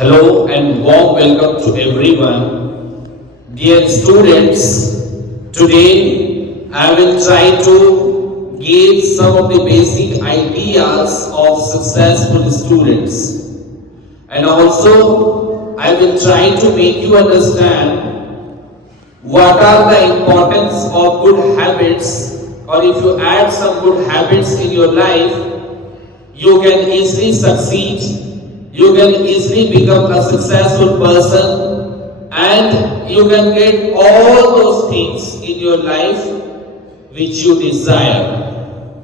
Hello and warm welcome to everyone. Dear students, today I will try to give some of the basic ideas of successful students. And also I will try to make you understand what are the importance of good habits, or if you add some good habits in your life, you can easily succeed. You can easily become a successful person and you can get all those things in your life which you desire.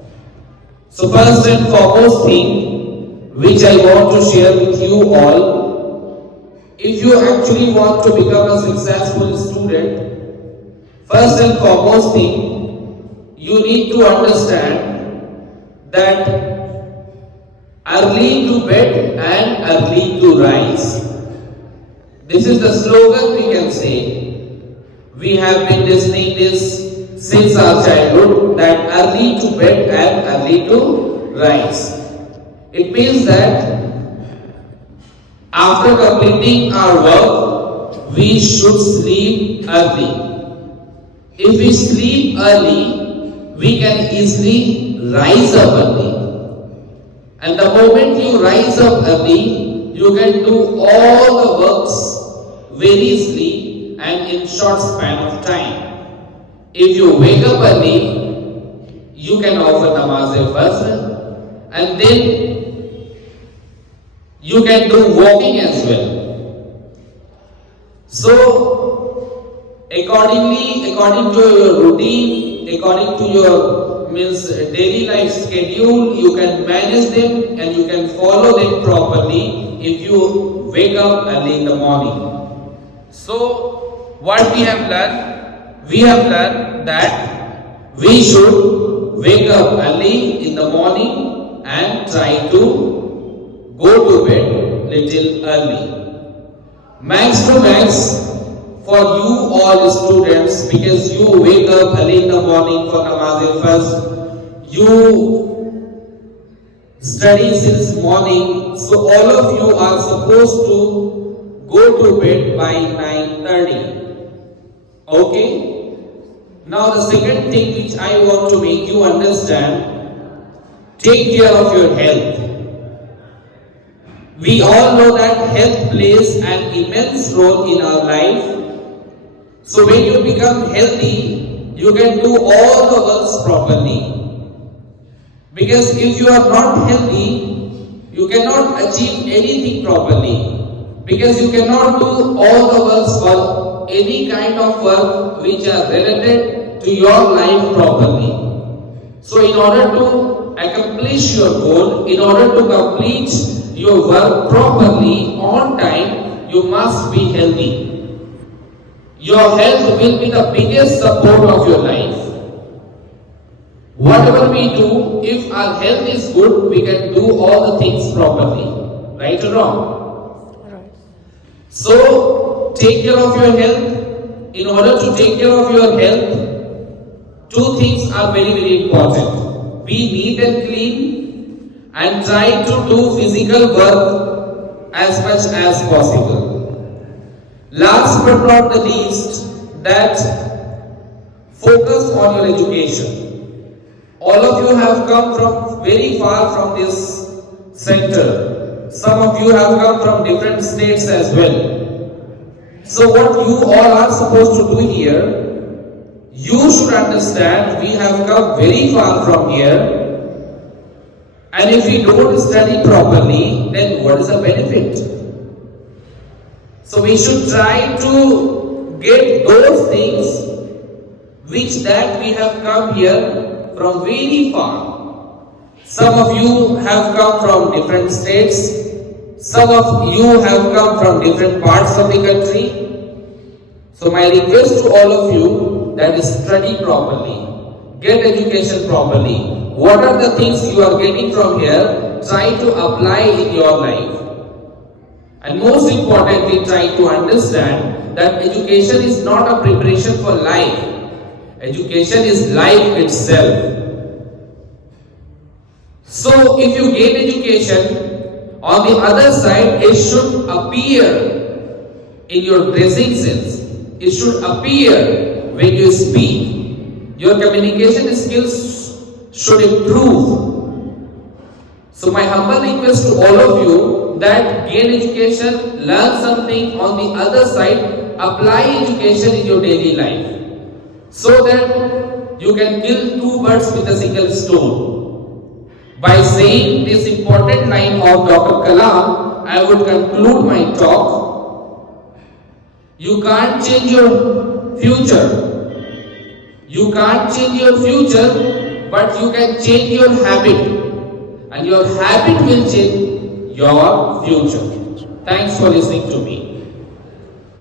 So first and foremost thing which I want to share with you all, if you actually want to become a successful student, first and foremost thing, you need to understand that early to bed and early to rise. This is the slogan we can say. We have been listening this since our childhood, that early to bed and early to rise. It means that after completing our work, we should sleep early. If we sleep early, we can easily rise up early. And the moment you rise up early, you can do all the works very easily and in short span of time. If you wake up early, you can offer namaz-e-fajr and then you can do walking as well. So, according to your routine, according to your daily life schedule, you can manage them and you can follow them properly if you wake up early in the morning. So what we have learned? We have learned that we should wake up early in the morning and try to go to bed little early. Max to max for you all students, because you wake up early in the morning for namaz-e-fajr, you study since morning, so all of you are supposed to go to bed by 9:30. Okay? Now the second thing which I want to make you understand, take care of your health. We all know that health plays an immense role in our life. So when you become healthy, you can do all the works properly. Because if you are not healthy, you cannot achieve anything properly. Because you cannot do all the works or any kind of work which are related to your life properly. So in order to accomplish your goal, in order to complete your work properly on time, you must be healthy. Your health will be the biggest support of your life. Whatever we do, if our health is good, we can do all the things properly. Right or wrong? Right. So, take care of your health. In order to take care of your health, two things are very, very important. Be neat and clean and try to do physical work as much as possible. Last but not the least, that focus on your education. All of you have come from very far from this center. Some of you have come from different states as well. So what you all are supposed to do here, you should understand we have come very far from here, and if we don't study properly, then what is the benefit? So we should try to get those things which that we have come here from very far. Some of you have come from different states. Some of you have come from different parts of the country. So my request to all of you, that is, study properly, get education properly. What are the things you are getting from here? Try to apply in your life. And most importantly, try to understand that education is not a preparation for life. Education is life itself. So if you gain education, On the other side, it should appear in your dressing sense. It should appear when you speak. Your communication skills should improve. So my humble request to all of you that gain education, learn something, on the other side, apply education in your daily life. So that you can kill two birds with a single stone. By saying this important line of Dr. Kalam, I would conclude my talk. You can't change your future. You can't change your future, but you can change your habit. And your habit will change your future. Thanks for listening to me.